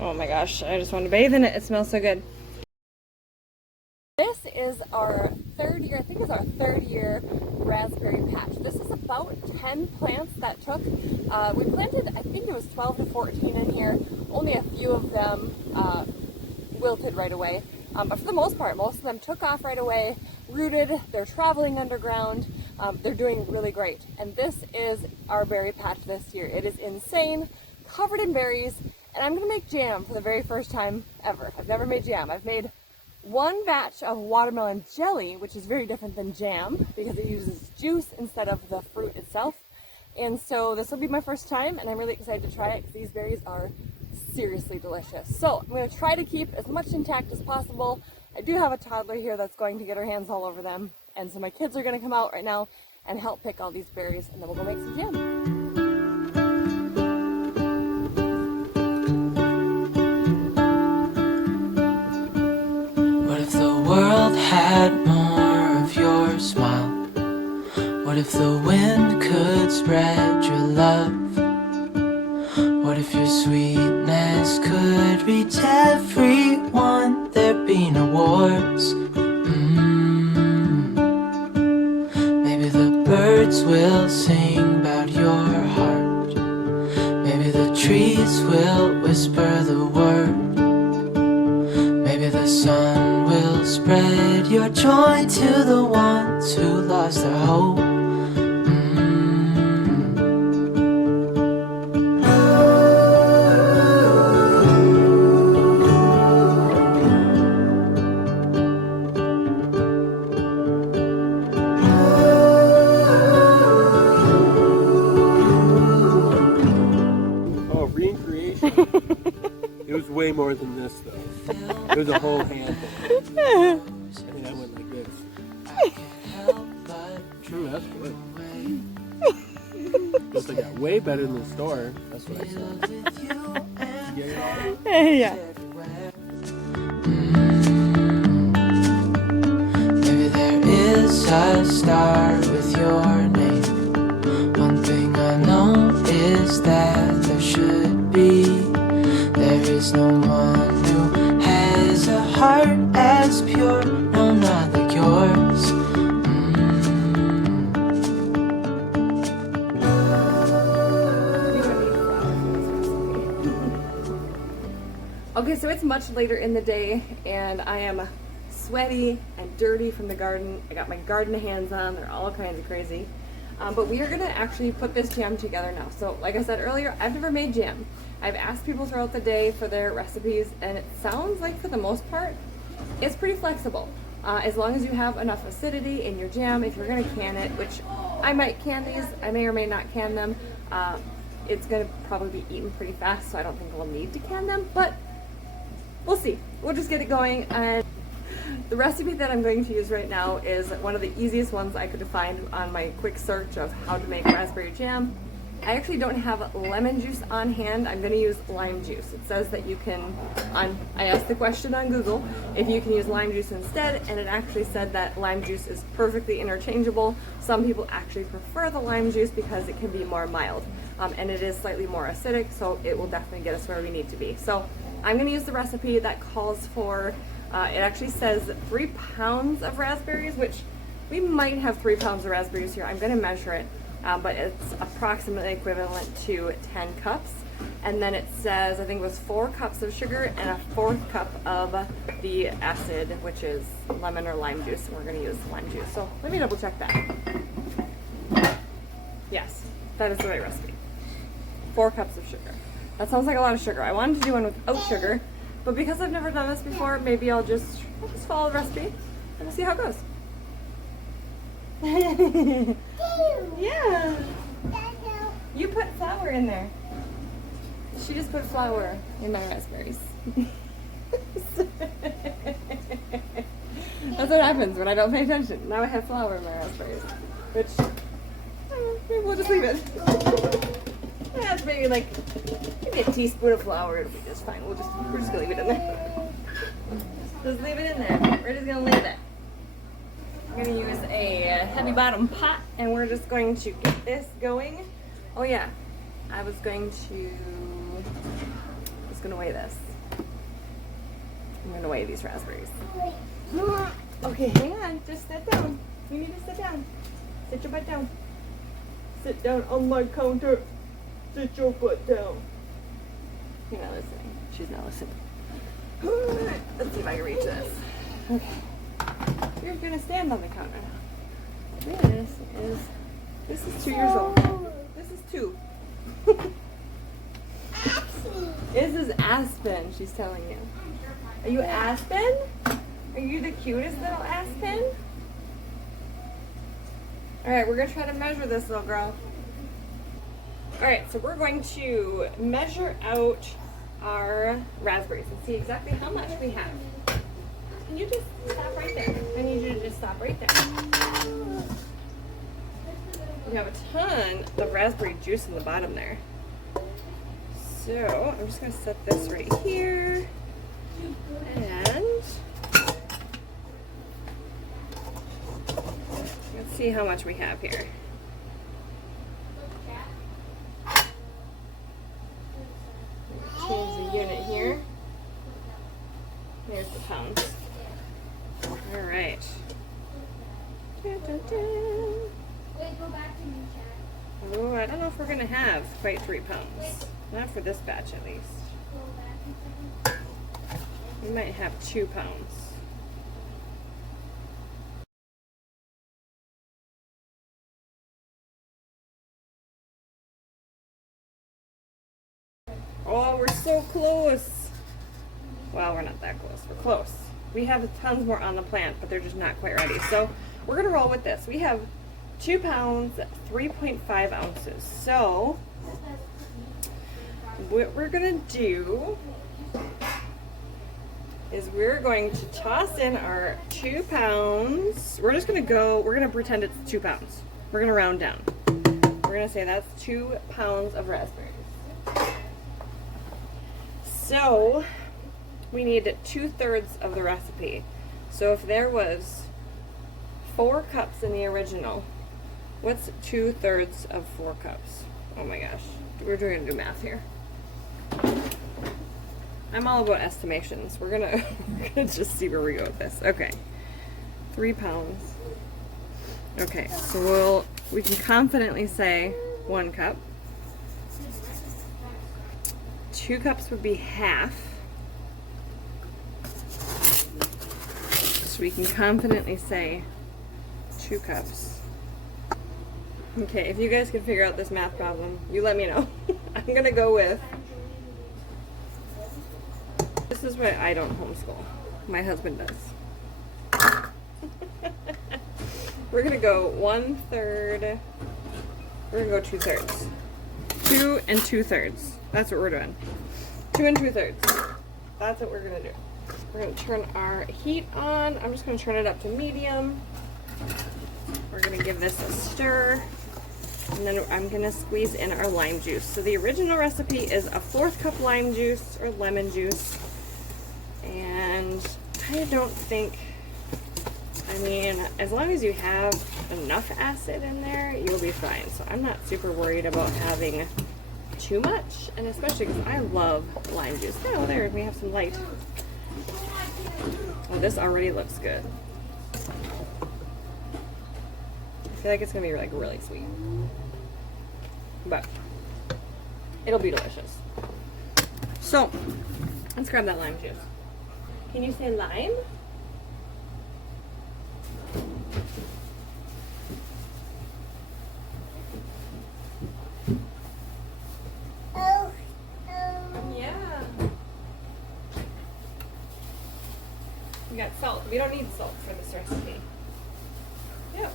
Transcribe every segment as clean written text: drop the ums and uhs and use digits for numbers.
Oh my gosh, I just want to bathe in it. It smells so good. This is our third year, I think it's our third year raspberry patch. This is about 10 plants that took. We planted, I think it was 12 to 14 in here. Only a few of them wilted right away. But for the most part, most of them took off right away, rooted, they're traveling underground, they're doing really great. And this is our berry patch this year. It is insane, covered in berries, and I'm gonna make jam for the very first time ever. I've never made jam. I've made one batch of watermelon jelly, which is very different than jam because it uses juice instead of the fruit itself. And so this will be my first time, and I'm really excited to try it because these berries are seriously delicious. So I'm going to try to keep as much intact as possible. I do have a toddler here that's going to get her hands all over them, and so my kids are going to come out right now and help pick all these berries, and then we'll go make some jam. World had more of your smile. What if the wind could spread your love? What if your sweetness could reach everyone? There'd be no wars. Maybe the birds will sing about your heart. Maybe the trees will whisper the word. Maybe the sun will spread your joy to the ones who lost their hope. Oh, recreation. It was way more than this, though. It was a whole handful. I think I went like this. True, that's good. Looks like that way better than the store. That's what I said. Yeah. Maybe there is a star with your name. One thing I know is that there should be. There is no one who has a heart as pure, no, not like yours. Okay, so it's much later in the day, and I am sweaty and dirty from the garden. I got my garden hands on, they're all kinds of crazy. But we are gonna actually put this jam together now. So like I said earlier, I've never made jam. I've asked people throughout the day for their recipes, and it sounds like for the most part, it's pretty flexible. As long as you have enough acidity in your jam, if you're gonna can it, which I might can these, I may or may not can them. It's gonna probably be eaten pretty fast, so I don't think we'll need to can them, but we'll see. We'll just get it going. And the recipe that I'm going to use right now is one of the easiest ones I could find on my quick search of how to make raspberry jam. I actually don't have lemon juice on hand. I'm going to use lime juice. It says that you can, I asked the question on Google if you can use lime juice instead, and it actually said that lime juice is perfectly interchangeable. Some people actually prefer the lime juice because it can be more mild, and it is slightly more acidic, so it will definitely get us where we need to be. So I'm going to use the recipe that calls for, it actually says 3 pounds of raspberries, which we might have 3 pounds of raspberries here. I'm going to measure it. But it's approximately equivalent to 10 cups. And then it says, I think it was 4 cups of sugar and a 4th cup of the acid, which is lemon or lime juice, and we're going to use lime juice. So let me double check that. Yes, that is the right recipe. 4 cups of sugar. That sounds like a lot of sugar. I wanted to do one without sugar, but because I've never done this before, maybe I'll just follow the recipe and we'll see how it goes. Yeah. You put flour in there. She just put flour in my raspberries. That's what happens when I don't pay attention. Now I have flour in my raspberries, which maybe we'll just leave it. Yeah, it's maybe a teaspoon of flour. It'll be just fine. We're just gonna leave it in there. Just leave it in there. We're just gonna leave it. I'm going to use a heavy bottom pot, and we're just going to get this going. Oh yeah, I was going to just gonna weigh this. I'm gonna weigh these raspberries. Okay, hang on. Just sit down. You need to sit down. Sit your butt down. Sit down on my counter. Sit your butt down. You're not listening. She's not listening. Let's see if I can reach this. Okay. You're gonna stand on the counter now. This is 2 years old. This is 2. This is Aspen, she's telling you. Are you Aspen? Are you the cutest little Aspen? Alright, we're gonna try to measure this little girl. Alright, so we're going to measure out our raspberries and see exactly how much we have. Can you just stop right there? I need you to just stop right there. We have a ton of raspberry juice in the bottom there. So I'm just going to set this right here. And let's see how much we have here. Change the unit here. There's the pounds. All right. Dun, dun, dun. Oh, I don't know if we're gonna have quite 3 pounds. Not for this batch, at least. We might have 2 pounds. Oh, we're so close. Well, we're not that close. We're close. We have tons more on the plant, but they're just not quite ready. So we're gonna roll with this. We have 2 pounds, 3.5 ounces. So what we're gonna do is we're going to toss in our 2 pounds. We're gonna pretend it's 2 pounds. We're gonna round down. We're gonna say that's 2 pounds of raspberries. So we need 2/3 of the recipe. So if there was 4 cups in the original, what's 2/3 of 4 cups? Oh my gosh, we're going to do math here. I'm all about estimations. We're gonna just see where we go with this. Okay, 3 pounds. Okay, so we can confidently say 1 cup. 2 cups would be half. So we can confidently say 2 cups. Okay, if you guys can figure out this math problem, you let me know. I'm gonna go with, this is why I don't homeschool. My husband does. We're gonna go 1/3. We're gonna go 2/3. 2 and 2/3. That's what we're doing. 2 and 2/3. That's what we're gonna do. We're gonna turn our heat on. I'm just gonna turn it up to medium. We're gonna give this a stir. And then I'm gonna squeeze in our lime juice. So the original recipe is a 1/4 cup lime juice or lemon juice. And I don't think, I mean, as long as you have enough acid in there, you'll be fine. So I'm not super worried about having too much, and especially because I love lime juice. Oh, there, we have some light. Oh, this already looks good. I feel like it's gonna be like really sweet, but it'll be delicious. So let's grab that lime juice. Can you say lime? Yeah. We got salt. We don't need salt for this recipe. Yep.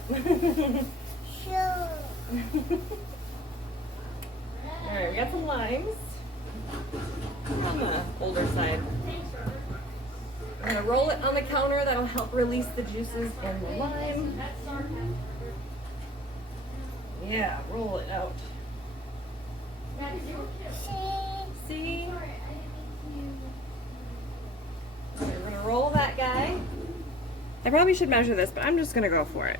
Sure. Alright, we got some limes on the older side. I'm gonna roll it on the counter. That'll help release the juices in the lime. Yeah, roll it out. See? So we're gonna roll that guy. I probably should measure this, but I'm just gonna go for it.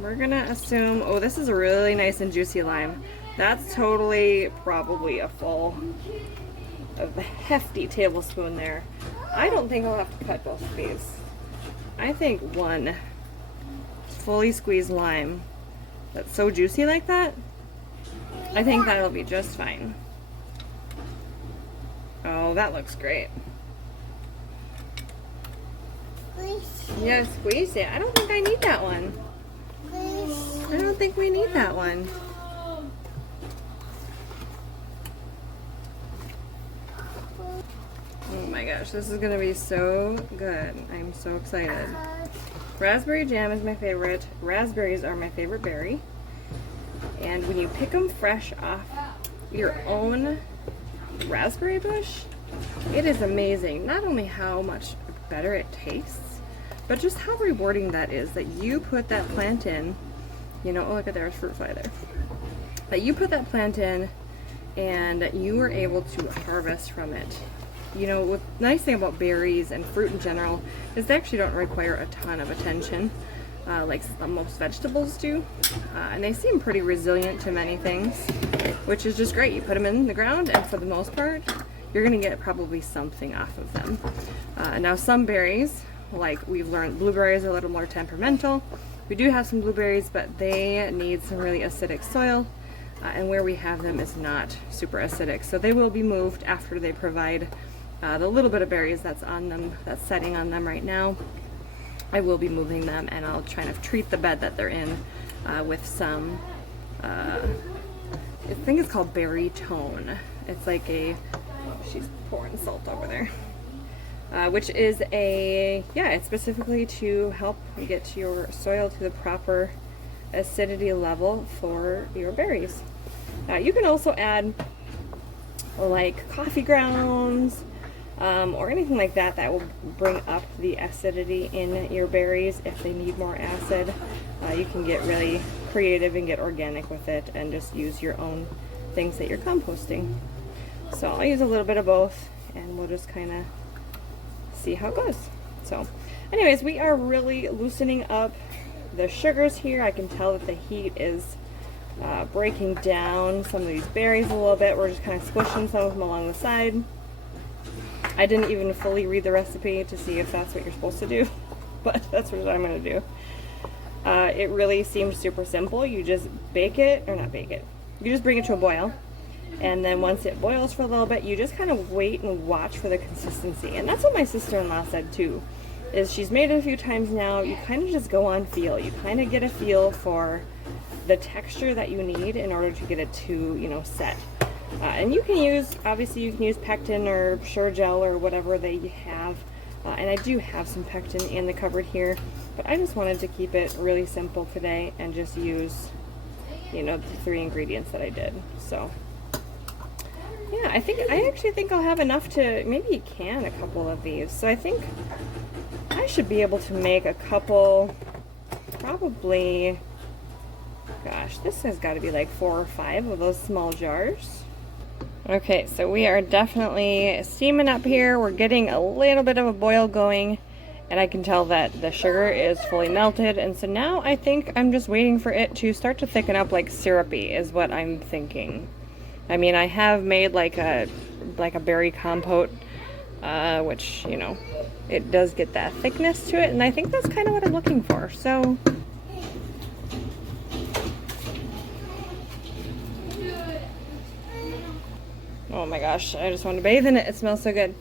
We're gonna assume, oh, this is a really nice and juicy lime. That's totally probably a hefty tablespoon there. I don't think I'll have to cut both of these. I think one fully squeezed lime that's so juicy like that, I think that'll be just fine. Oh, that looks great. Yeah, squeeze it. I don't think I need that one. I don't think we need that one. Oh my gosh, this is gonna be so good. I'm so excited. Raspberry jam is my favorite. Raspberries are my favorite berry. And when you pick them fresh off your own raspberry bush, it is amazing. Not only how much better it tastes, but just how rewarding that is, that you put that plant in, you know, oh look at there's fruit fly there. That you put that plant in and you were able to harvest from it. You know, the nice thing about berries and fruit in general is they actually don't require a ton of attention like most vegetables do. And they seem pretty resilient to many things, which is just great. You put them in the ground and for the most part, you're gonna get probably something off of them. Now some berries, like we've learned, blueberries are a little more temperamental. We do have some blueberries, but they need some really acidic soil. And where we have them is not super acidic. So they will be moved after they provide the little bit of berries that's on them, that's setting on them right now. I will be moving them and I'll try to treat the bed that they're in with some, I think it's called berry tone. It's like a, she's pouring salt over there. Which is it's specifically to help get your soil to the proper acidity level for your berries. You can also add like coffee grounds or anything like that that will bring up the acidity in your berries if they need more acid. You can get really creative and get organic with it and just use your own things that you're composting. So I'll use a little bit of both and we'll just kind of see how it goes. So anyways, we are really loosening up the sugars here. I can tell that the heat is breaking down some of these berries a little bit. We're just kind of squishing some of them along the side. I didn't even fully read the recipe to see if that's what you're supposed to do, but that's what I'm going to do. It really seems super simple. You just bake it, or not bake it, you just bring it to a boil, and then once it boils for a little bit, you just kind of wait and watch for the consistency. And that's what my sister-in-law said too, is she's made it a few times now. You kind of just go on feel. You kind of get a feel for the texture that you need in order to get it to, you know, set. And you can use, obviously you can use pectin or Sure Gel or whatever they have. And I do have some pectin in the cupboard here, but I just wanted to keep it really simple today and just use, you know, the 3 ingredients that I did. So yeah, I actually think I'll have enough to maybe can a couple of these. So I think I should be able to make a couple, probably, gosh, this has got to be like 4 or 5 of those small jars. Okay, so we are definitely steaming up here. We're getting a little bit of a boil going, and I can tell that the sugar is fully melted. And so now I think I'm just waiting for it to start to thicken up like syrupy is what I'm thinking. I mean, I have made like a berry compote, which, you know, it does get that thickness to it, and I think that's kind of what I'm looking for. So oh my gosh, I just want to bathe in it. It smells so good.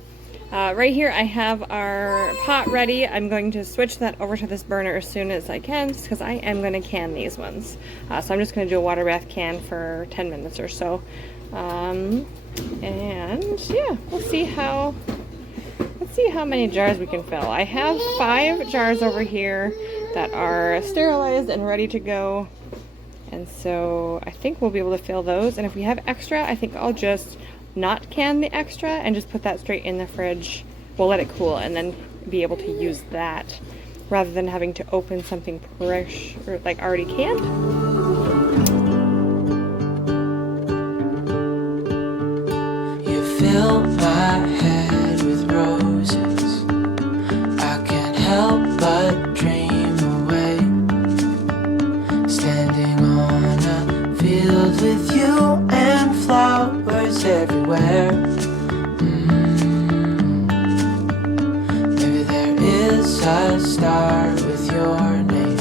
Right here I have our pot ready. I'm going to switch that over to this burner as soon as I can, just because I am going to can these ones. So I'm just going to do a water bath can for 10 minutes or so. And yeah, let's see how many jars we can fill. I have 5 jars over here that are sterilized and ready to go. And so I think we'll be able to fill those. And if we have extra, I think I'll just not can the extra and just put that straight in the fridge. We'll let it cool and then be able to use that rather than having to open something fresh or like already canned. You fill my head with roses. I can't help but dream away, standing on a field with you. to start with your name.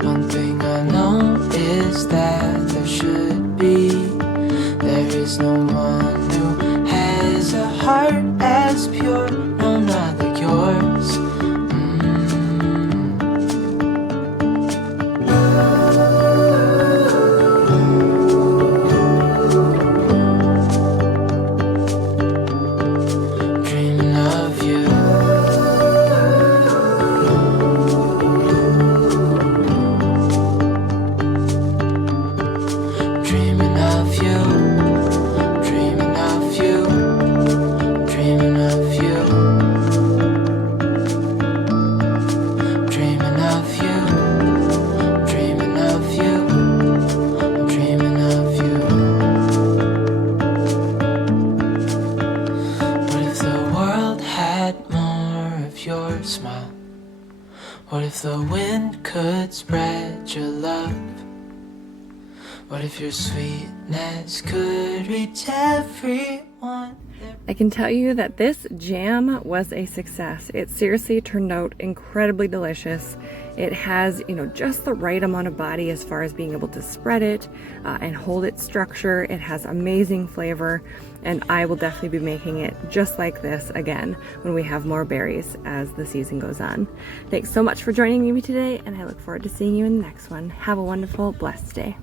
One thing I know is that there should be. There is no one who has a heart as pure, no, not like yours. Dreaming of you. Dreaming of you. Dreaming of you. Dreaming of you. Dreaming of you. Dreaming of you. I'm dreaming of you. What if the world had more of your smile? What if the wind could spread your love? What if your sweetness could reach everyone? I can tell you that this jam was a success. It seriously turned out incredibly delicious. It has, just the right amount of body as far as being able to spread it and hold its structure. It has amazing flavor, and I will definitely be making it just like this again when we have more berries as the season goes on. Thanks so much for joining me today, and I look forward to seeing you in the next one. Have a wonderful, blessed day.